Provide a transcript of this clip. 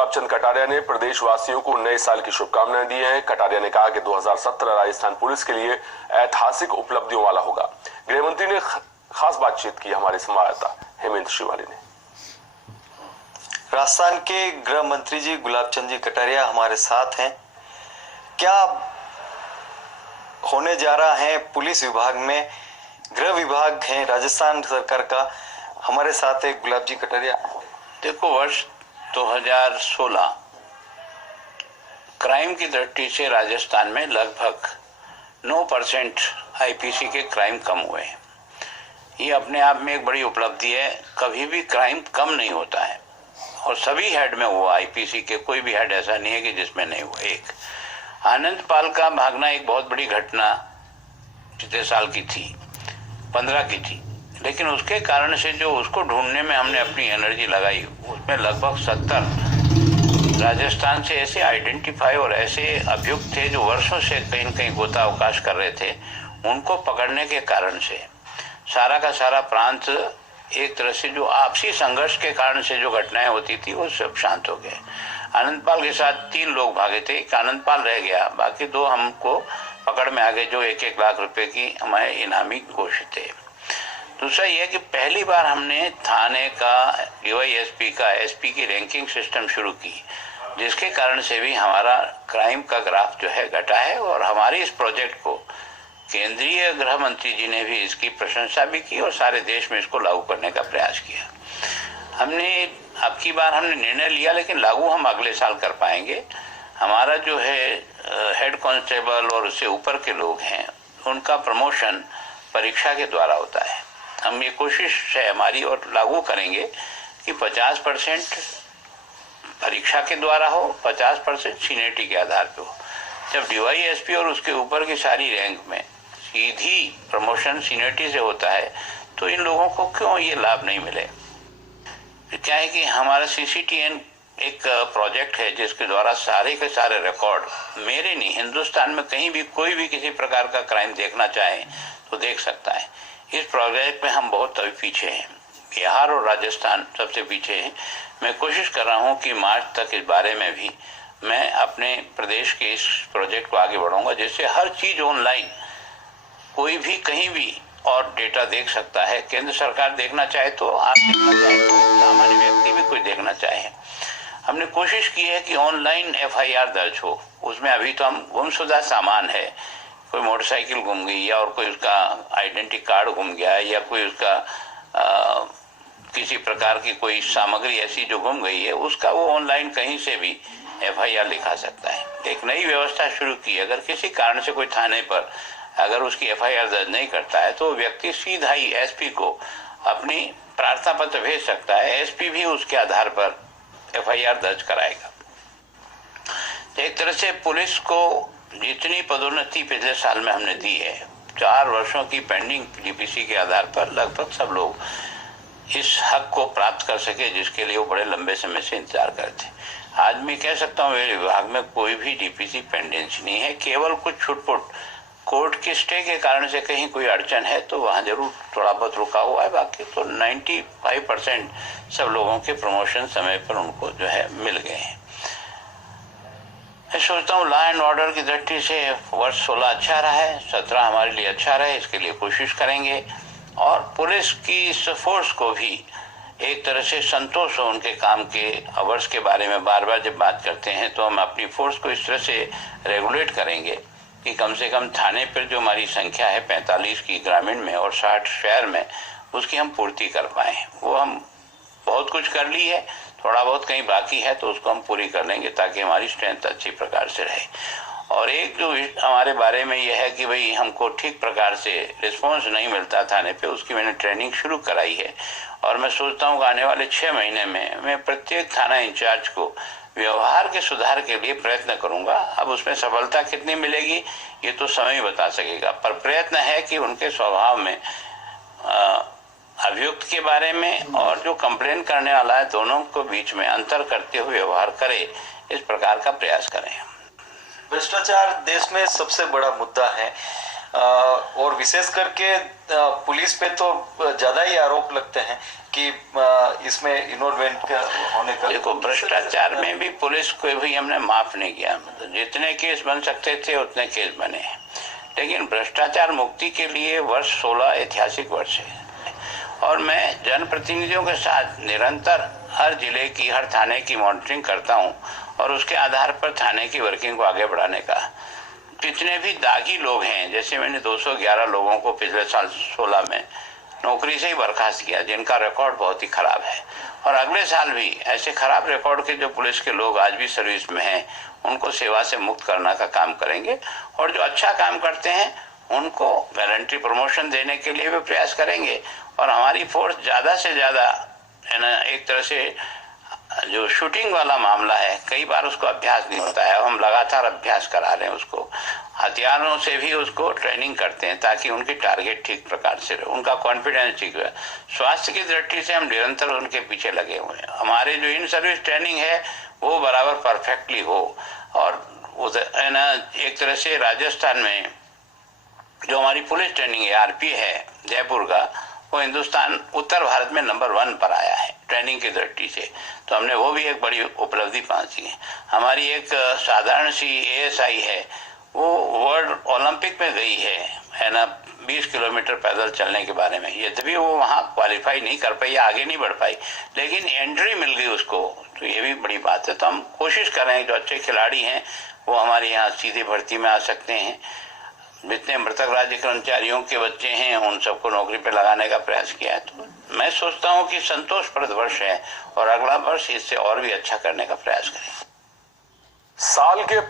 गुलाबचंद कटारिया ने प्रदेशवासियों को नए साल की शुभकामनाएं दी हैं। कटारिया ने कहा कि 2017 राजस्थान पुलिस के लिए ऐतिहासिक उपलब्धियों वाला होगा। गृह मंत्री ने खास बातचीत की। हमारे संवाददाता हेमंत शिवाली ने। राजस्थान के गृह मंत्री जी गुलाबचंद जी कटारिया हमारे साथ हैं। क्या होने जा रहा है पुलिस विभाग में? गृह विभाग है राजस्थान सरकार का। हमारे साथ है गुलाब जी कटारिया। देखो, वर्ष 2016 क्राइम की दृष्टि से राजस्थान में लगभग 9% आईपीसी के क्राइम कम हुए हैं। ये अपने आप में एक बड़ी उपलब्धि है। कभी भी क्राइम कम नहीं होता है और सभी हेड में हुआ। आईपीसी के कोई भी हेड ऐसा नहीं है कि जिसमें नहीं हुआ। एक आनंदपाल का भागना एक बहुत बड़ी घटना पिछले साल की थी, 15 की थी, लेकिन उसके कारण से जो उसको ढूंढने में हमने अपनी एनर्जी लगाई, उसमें लगभग 70 राजस्थान से ऐसे आइडेंटिफाई और ऐसे अभियुक्त थे जो वर्षों से कहीं न कहीं गोतावकाश कर रहे थे। उनको पकड़ने के कारण से सारा का सारा प्रांत एक तरह से जो आपसी संघर्ष के कारण से जो घटनाएं होती थी वो सब शांत हो गए। आनंदपाल के साथ 3 लोग भागे थे, एक आनंदपाल रह गया, बाकी 2 हमको पकड़ में आ गए जो 1-1 लाख रुपए की हमारे इनामी घोषित थे। दूसरा यह कि पहली बार हमने थाने का, डीवाईएसपी का, एसपी की रैंकिंग सिस्टम शुरू की, जिसके कारण से भी हमारा क्राइम का ग्राफ जो है घटा है। और हमारे इस प्रोजेक्ट को केंद्रीय गृह मंत्री जी ने भी इसकी प्रशंसा भी की और सारे देश में इसको लागू करने का प्रयास किया। अब की बार हमने निर्णय लिया, लेकिन लागू हम अगले साल कर पाएंगे। हमारा जो है हेड कांस्टेबल और उससे ऊपर के लोग हैं, उनका प्रमोशन परीक्षा के द्वारा होता है। हम ये कोशिश है हमारी और लागू करेंगे कि 50% परीक्षा के द्वारा हो, 50% सीनियरिटी के आधार पे हो। जब डीवाईएसपी और उसके ऊपर की सारी रैंक में सीधी प्रमोशन सीनियरिटी से होता है, तो इन लोगों को क्यों ये लाभ नहीं मिले? क्या है कि हमारा सीसीटीएन एक प्रोजेक्ट है जिसके द्वारा सारे के सारे रिकॉर्ड, मेरे नहीं, हिंदुस्तान में कहीं भी कोई भी किसी प्रकार का क्राइम देखना चाहे तो देख सकता है। इस प्रोजेक्ट में हम बहुत अभी पीछे हैं। बिहार और राजस्थान सबसे पीछे हैं। मैं कोशिश कर रहा हूं कि मार्च तक इस बारे में भी मैं अपने प्रदेश के इस प्रोजेक्ट को आगे बढ़ाऊंगा, जिससे हर चीज ऑनलाइन कोई भी कहीं भी और डेटा देख सकता है। केंद्र सरकार देखना चाहे तो, आप देखना चाहे तो, सामान्य व्यक्ति भी कोई देखना चाहे। हमने कोशिश की है कि ऑनलाइन एफआईआर दर्ज हो। उसमें अभी तो हम गुमशुदा सामान है, कोई मोटरसाइकिल गुम गई या और कोई उसका आइडेंटिटी कार्ड गुम गया है या कोई उसका किसी प्रकार की कोई सामग्री ऐसी जो गुम गई है, उसका वो ऑनलाइन कहीं से भी एफआईआर लिखा सकता है। एक नई व्यवस्था शुरू की। अगर किसी कारण से कोई थाने पर अगर उसकी एफआईआर दर्ज नहीं करता है तो व्यक्ति सीधा ही एसपी को अपनी प्रार्थना पत्र भेज सकता है। एसपी भी उसके आधार पर एफआईआर दर्ज कराएगा। एक तरह से पुलिस को जितनी पदोन्नति पिछले साल में हमने दी है, 4 वर्षों की पेंडिंग डीपीसी के आधार पर लगभग सब लोग इस हक को प्राप्त कर सके जिसके लिए वो बड़े लंबे समय से इंतजार करते। आज मैं कह सकता हूँ मेरे विभाग में कोई भी डीपीसी पेंडेंसी नहीं है। केवल कुछ छुटपुट कोर्ट के स्टे के कारण से कहीं कोई अड़चन है तो वहां जरूर थोड़ा बहुत रुका हुआ है। बाकी तो 95% सब लोगों के प्रमोशन समय पर उनको जो है मिल गए हैं। मैं सोचता हूँ लॉ एंड ऑर्डर की दृष्टि से वर्ष 16 अच्छा रहा है, 17 हमारे लिए अच्छा रहे, इसके लिए कोशिश करेंगे। और पुलिस की इस फोर्स को भी एक तरह से संतोष हो उनके काम के आवर्स के बारे में। बार बार जब बात करते हैं तो हम अपनी फोर्स को इस तरह से रेगुलेट करेंगे कि कम से कम थाने पर जो हमारी संख्या है 45 की ग्रामीण में और 60 शहर में, उसकी हम पूर्ति कर पाए। वो हम बहुत कुछ कर ली है, थोड़ा बहुत कहीं बाकी है तो उसको हम पूरी कर लेंगे ताकि हमारी स्ट्रेंथ अच्छी प्रकार से रहे। और एक जो हमारे बारे में यह है कि भाई हमको ठीक प्रकार से रिस्पॉन्स नहीं मिलता थाने पे, उसकी मैंने ट्रेनिंग शुरू कराई है। और मैं सोचता हूँ कि आने वाले 6 महीने में मैं प्रत्येक थाना इंचार्ज को व्यवहार के सुधार के लिए प्रयत्न करूंगा। अब उसमें सफलता कितनी मिलेगी ये तो समय ही बता सकेगा, पर प्रयत्न है कि उनके स्वभाव में अभियुक्त के बारे में और जो कंप्लेन करने वाला है दोनों को बीच में अंतर करते हुए व्यवहार करे, इस प्रकार का प्रयास करें। भ्रष्टाचार देश में सबसे बड़ा मुद्दा है। और विशेष करके पुलिस पे तो ज्यादा ही आरोप लगते हैं कि इसमें इन्वॉल्वमेंट होने का। देखो, भ्रष्टाचार में भी पुलिस को भी हमने माफ नहीं किया। जितने केस बन सकते थे उतने केस बने हैं, लेकिन भ्रष्टाचार मुक्ति के लिए वर्ष 16 ऐतिहासिक वर्ष है और मैं जनप्रतिनिधियों के साथ निरंतर हर जिले की, हर थाने की मॉनिटरिंग करता हूं और उसके आधार पर थाने की वर्किंग को आगे बढ़ाने का। जितने भी दागी लोग हैं, जैसे मैंने 211 लोगों को पिछले साल 16 में नौकरी से ही बर्खास्त किया, जिनका रिकॉर्ड बहुत ही खराब है, और अगले साल भी ऐसे खराब रिकॉर्ड के जो पुलिस के लोग आज भी सर्विस में हैं उनको सेवा से मुक्त करने का काम करेंगे, और जो अच्छा काम करते हैं उनको वॉलंटरी प्रमोशन देने के लिए भी प्रयास करेंगे। और हमारी फोर्स ज्यादा से ज्यादा है ना, एक तरह से जो शूटिंग वाला मामला है, कई बार उसको अभ्यास नहीं होता है, हम लगातार अभ्यास करा रहे हैं उसको, हथियारों से भी उसको ट्रेनिंग करते हैं ताकि उनकी टारगेट ठीक प्रकार से रहे, उनका कॉन्फिडेंस ठीक है। स्वास्थ्य की दृष्टि से हम निरंतर उनके पीछे लगे हुए हैं। हमारे जो इन सर्विस ट्रेनिंग है वो बराबर परफेक्टली हो, और है ना, एक तरह से राजस्थान में जो हमारी पुलिस ट्रेनिंग है, आरपी है जयपुर का, वो हिंदुस्तान उत्तर भारत में नंबर 1 पर आया है ट्रेनिंग की दृष्टि से, तो हमने वो भी एक बड़ी उपलब्धि पाई है। हमारी एक साधारण सी एएसआई है, वो वर्ल्ड ओलंपिक में गई है ना, 20 किलोमीटर पैदल चलने के बारे में। यद्यपि वो वहाँ क्वालिफाई नहीं कर पाई, आगे नहीं बढ़ पाई, लेकिन एंट्री मिल गई उसको, तो ये भी बड़ी बात है। तो हम कोशिश कर रहे हैं जो अच्छे खिलाड़ी हैं वो हमारे यहाँ सीधी भर्ती में आ सकते हैं। जितने मृतक राज्य कर्मचारियों के बच्चे हैं उन सबको नौकरी पे लगाने का प्रयास किया है। तो मैं सोचता हूँ कि संतोषप्रद वर्ष है और अगला वर्ष इससे और भी अच्छा करने का प्रयास करें। साल के